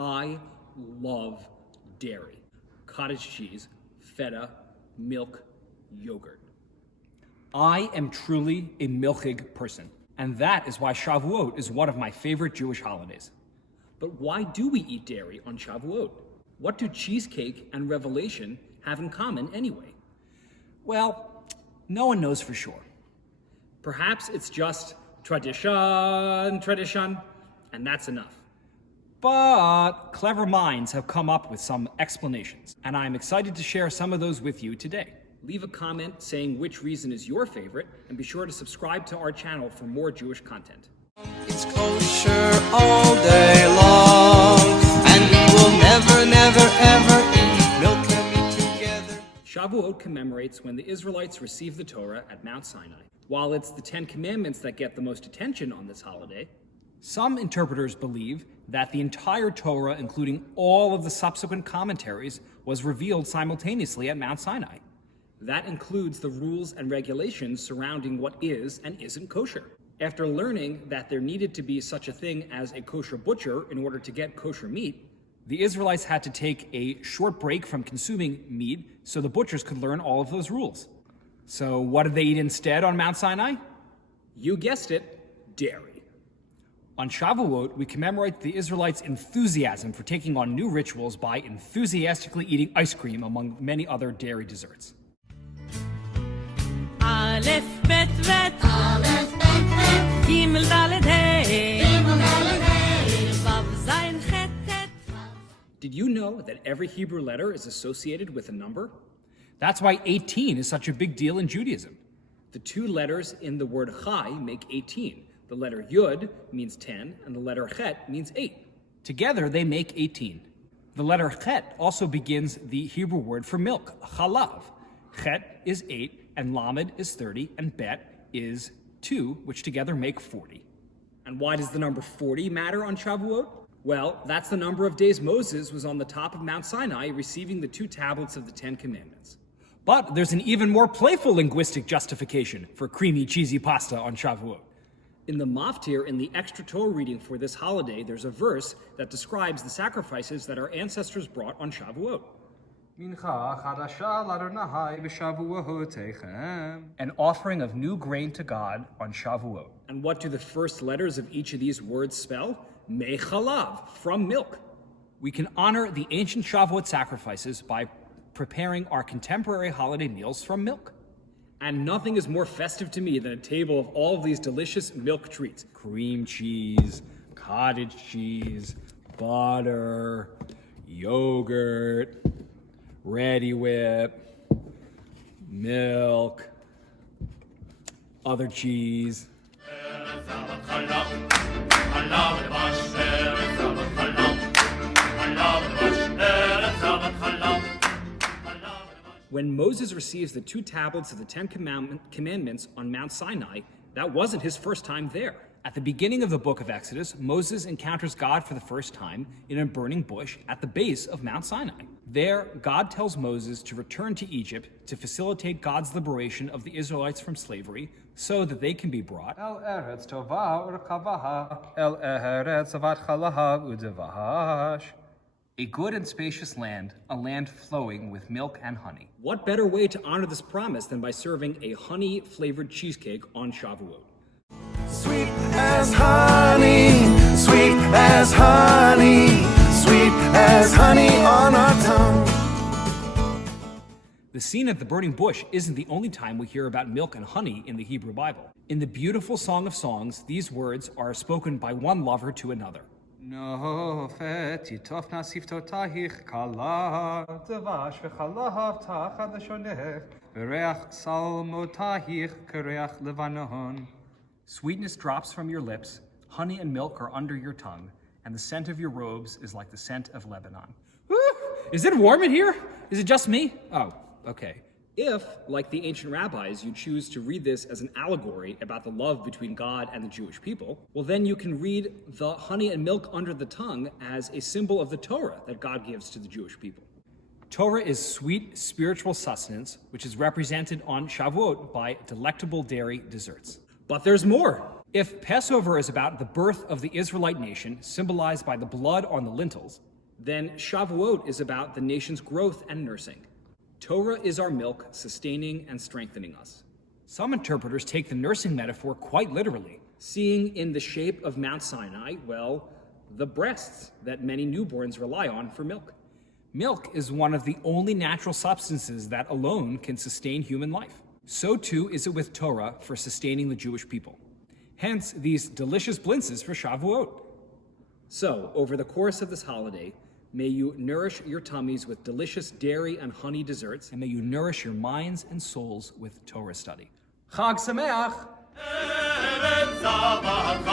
I love dairy, cottage cheese, feta, milk, yogurt. I am truly a milchig person, and that is why Shavuot is one of my favorite Jewish holidays. But why do we eat dairy on Shavuot? What do cheesecake and revelation have in common anyway? Well, no one knows for sure. Perhaps it's just tradition, and that's enough. But clever minds have come up with some explanations, and I'm excited to share some of those with you today. Leave a comment saying which reason is your favorite, and be sure to subscribe to our channel for more Jewish content. It's kosher all day long, and we will never, never, ever eat milk and meat together. Shavuot commemorates when the Israelites received the Torah at Mount Sinai. While it's the 10 Commandments that get the most attention on this holiday, some interpreters believe that the entire Torah, including all of the subsequent commentaries, was revealed simultaneously at Mount Sinai. That includes the rules and regulations surrounding what is and isn't kosher. After learning that there needed to be such a thing as a kosher butcher in order to get kosher meat, the Israelites had to take a short break from consuming meat so the butchers could learn all of those rules. So what did they eat instead on Mount Sinai? You guessed it, dairy. On Shavuot, we commemorate the Israelites' enthusiasm for taking on new rituals by enthusiastically eating ice cream, among many other dairy desserts. Aleph bet vet, Aleph bet vet, Gimel Dalet Hey, Gimel Dalet Hey, Vav Zayin Chet Tet. Did you know that every Hebrew letter is associated with a number? That's why 18 is such a big deal in Judaism. The two letters in the word Chai make 18. The letter Yud means 10, and the letter Chet means 8. Together, they make 18. The letter Chet also begins the Hebrew word for milk, chalav. Chet is 8, and Lamed is 30, and Bet is 2, which together make 40. And why does the number 40 matter on Shavuot? Well, that's the number of days Moses was on the top of Mount Sinai receiving the 2 tablets of the 10 Commandments. But there's an even more playful linguistic justification for creamy, cheesy pasta on Shavuot. In the Maftir, in the extra Torah reading for this holiday, there's a verse that describes the sacrifices that our ancestors brought on Shavuot. An offering of new grain to God on Shavuot. And what do the first letters of each of these words spell? Mechalav, from milk. We can honor the ancient Shavuot sacrifices by preparing our contemporary holiday meals from milk. And nothing is more festive to me than a table of all of these delicious milk treats. Cream cheese, cottage cheese, butter, yogurt, Ready Whip, milk, other cheese. When Moses receives the 2 tablets of the 10 Commandments on Mount Sinai, that wasn't his first time there. At the beginning of the book of Exodus, Moses encounters God for the first time in a burning bush at the base of Mount Sinai. There, God tells Moses to return to Egypt to facilitate God's liberation of the Israelites from slavery so that they can be brought El Eretz Tovah Urchavaha, El Eretz Avat Chalaha Udevahash. A good and spacious land, a land flowing with milk and honey. What better way to honor this promise than by serving a honey-flavored cheesecake on Shavuot? Sweet as honey, sweet as honey, sweet as honey on our tongue. The scene at the burning bush isn't the only time we hear about milk and honey in the Hebrew Bible. In the beautiful Song of Songs, these words are spoken by one lover to another. Nofet yitof nasif totahich kala Devash v'chalav tachad leshonech V'reach salmotahich kereach levanon. Sweetness drops from your lips, honey and milk are under your tongue, and the scent of your robes is like the scent of Lebanon. Is it warm in here? Is it just me? Oh, okay. If, like the ancient rabbis, you choose to read this as an allegory about the love between God and the Jewish people, well, then you can read the honey and milk under the tongue as a symbol of the Torah that God gives to the Jewish people. Torah is sweet spiritual sustenance, which is represented on Shavuot by delectable dairy desserts. But there's more. If Passover is about the birth of the Israelite nation, symbolized by the blood on the lintels, Then Shavuot is about the nation's growth and nursing. Torah is our milk, sustaining and strengthening us. Some interpreters take the nursing metaphor quite literally. Seeing in the shape of Mount Sinai, well, the breasts that many newborns rely on for milk. Milk is one of the only natural substances that alone can sustain human life. So too is it with Torah for sustaining the Jewish people. Hence, these delicious blintzes for Shavuot. So, over the course of this holiday, may you nourish your tummies with delicious dairy and honey desserts, And may you nourish your minds and souls with Torah study. Chag Sameach! Eretz Zavat